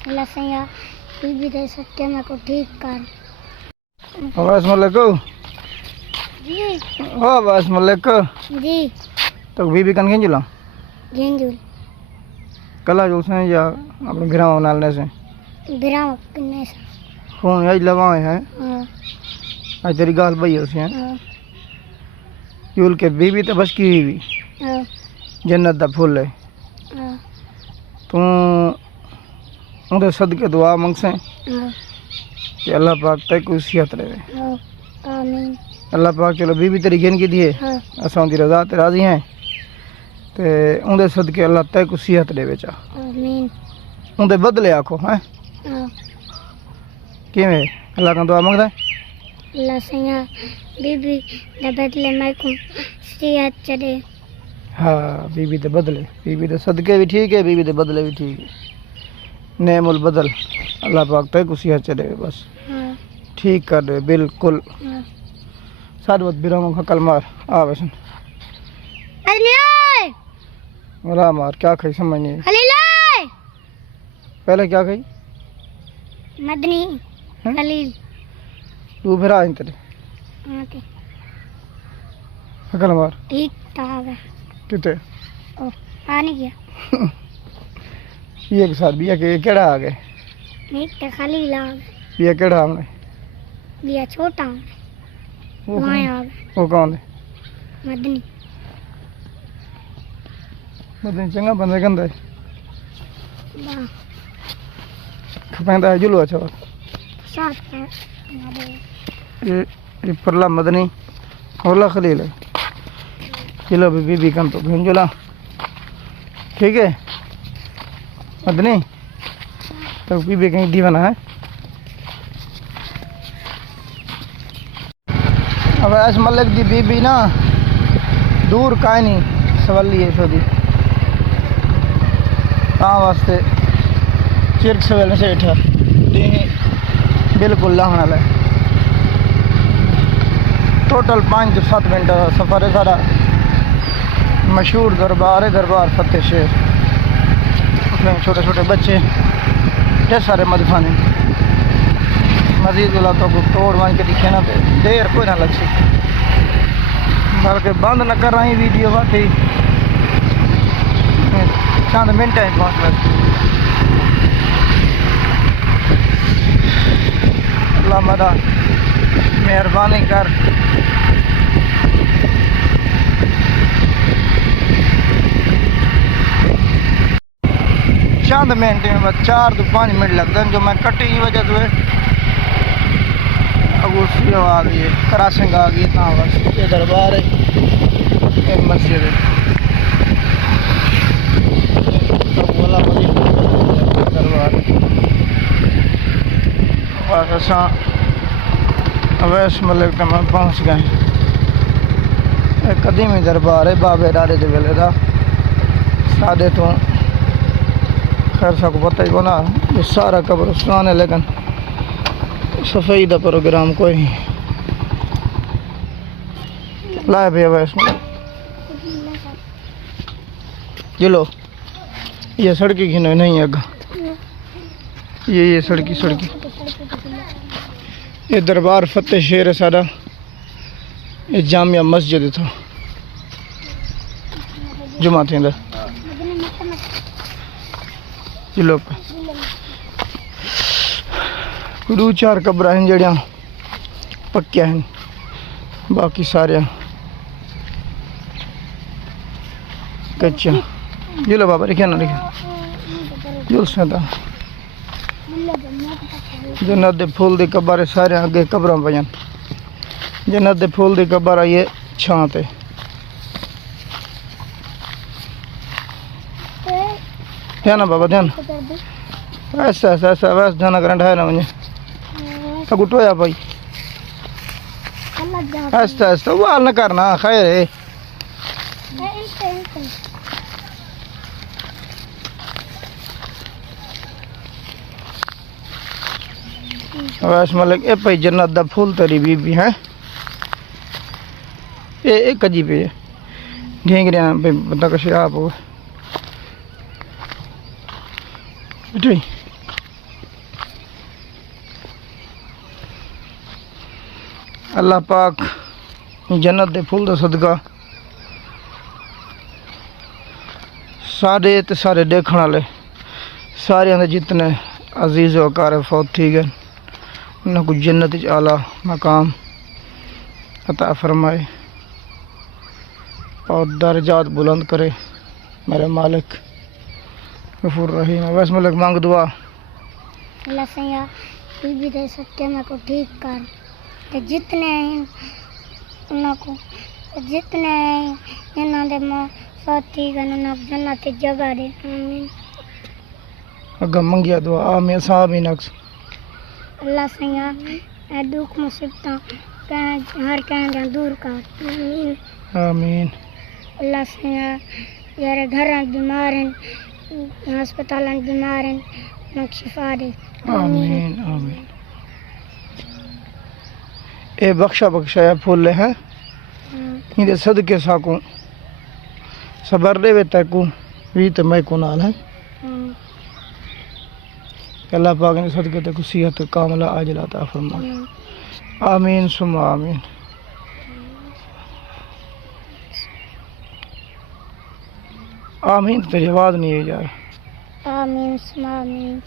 अल्लाह सैया बीबी दे सत्य में को ठीक कर। वालेकुम जी ओ वालेकुम जी तो बीबी कन गेंजुला गेंजुल कला जो से या अपने गिराव नालने से बिराम कन्ने से फोन आज लगाए हैं हां आज तेरी गाल भई उसे हैं हां यूल के बीबी तो बस की बीबी हां जन्नत दा फूल है हां तू उनके सदके दुआ मंग से हां कि अल्लाह पाक ते को सेहत रहे। हां आमीन। अल्लाह पाक चलो बीबी तेरी गिन की दिए हां असां दी रजा ते राजी हैं ते उनके सदके अल्लाह ते को सेहत दे बेचा आमीन। उनके बदले आखो हैं हां किवें अल्लाह का दुआ मंगदा अल्लाह सैया बीबी दे बदले मैं को सेहत चढ़े। हाँ बीबी दे बदले बीबी दे सदके भी ठीक है बीबी दे बदले भी ठीक है नेमुल बदल अल्लाह पाक ते को सेहत चढ़े बस हां ठीक कर दे बिल्कुल हां साथ वक्त बिरामों का कलमार आ वैसन अरे वाला मार क्या खाई समझ नहीं आई। खलील पहले क्या खाई मदनी हैं? खलील तू फिर आ तेरे ओके अकल मार ठीक था वे किते ओ पानी गया ये के साथ बिया के केड़ा आ गए ठीक था खलील आ बिया केड़ा हमने बिया छोटा वो वहाँ कौन आ वो कौन है मदनी मतलब चंगा बंदा गंदा है वाह खपेंदा है जुलो अच्छा साथ है ये परला मदनी होला खलील है चलो बीबी कम तो भेंजुला ठीक है मदनी तो बीबी कहीं दीवाना है अब ऐस मलिक दी बीबी ना दूर काहे नहीं सवाली है छोदी हाँ वास्ते चिरक सवेल से बैठा बिल्कुल लाहन वाला है टोटल 5 से 7 मिनट का सफ़र है सारा मशहूर दरबार है दरबार फतेह शेर उसमें छोटे छोटे बच्चे ढेर सारे मदफाने मजीद वाला तो तोड़ मान के दिखे ना तो देर कोई ना लग सके बल्कि बंद न कर रही वीडियो बात चंद मिनट है पहुँच बस अल्लाह मदा मेहरबानी कर चंद मिनट में बस 4 से 5 मिनट लगते हैं जो मैं कटी की वजह से अगूसी आ गई है क्रॉसिंग आ गई कहाँ बस ये दरबार है एक मस्जिद है दरबार बस असा अवैस मलिक तक मैं पहुँच गए एक कदीमी दरबार है बाबे डारे के वेले का सादे तो खैर सबको पता ही कोना ये सारा कब्रिस्तान है लेकिन सफाई का प्रोग्राम कोई नहीं लाए भैया वैस चलो ये सड़की खिनो नहीं अगा ये सड़की ये दरबार फतेह शेर है सारा ये जामिया मस्जिद था जुमा थी अंदर चलो 2-4 कब्र हैं जड़ियाँ पक्किया हैं बाकी सारे कच्चा जिलो बाबा लिखे ना लिखे जुल से जन्नत दे फूल दी कब्र सारे अगे कब्र पे जन्नत दे फूल दी कब्र ये छां ते ध्यान बाबा ध्यान ऐसा ऐसा ऐसा वैसे ध्यान करंट है ना मुझे गुटोया भाई ऐसा ऐसा वो हाल न करना खैर है वैस मतलब ये भाई जन्नत दा फूल तेरी बीबी है ये कजी पे ढेंगरिया पे बंदा कश आप हो बेटे अल्लाह पाक जन्नत दे फुल दा सदका सारे ते सारे देखण वाले सारे दे जितने अजीज वकार फौत थी गए उन्हें को जन्नत च आला मकाम अता फरमाए और दर्जात बुलंद करे मेरे मालिक गफूर रहीम। बस मलिक मांग दुआ अल्लाह सैया बीबी दे सत्य में को ठीक कर ते जितने हैं उनको जितने इन्हों दे मां साथी गन उन्हों जन्नत जगह दे आमीन। अगर मंगिया दुआ आमीन आमीन अक्स अल्लाह सैया ए दुख मुसीबतां हर कह दूर कर आमीन आमीन। अल्लाह सैया यारे घर बीमार हैं अस्पताल बीमार हैं उन्हें शिफा दे आमीन आमीन। ए बख्शा बख्शा या फूल हैं इनके सदके साकू सबर दे वे तकू भी तो मैं को नाल है अल्लाह पाक ने सदके तक सेहत कामला आजला अता फरमाए आमीन सुम्मा आमीन। आमीन तेरी आवाज़ नहीं है यार। आमीन सुम्मा आमीन।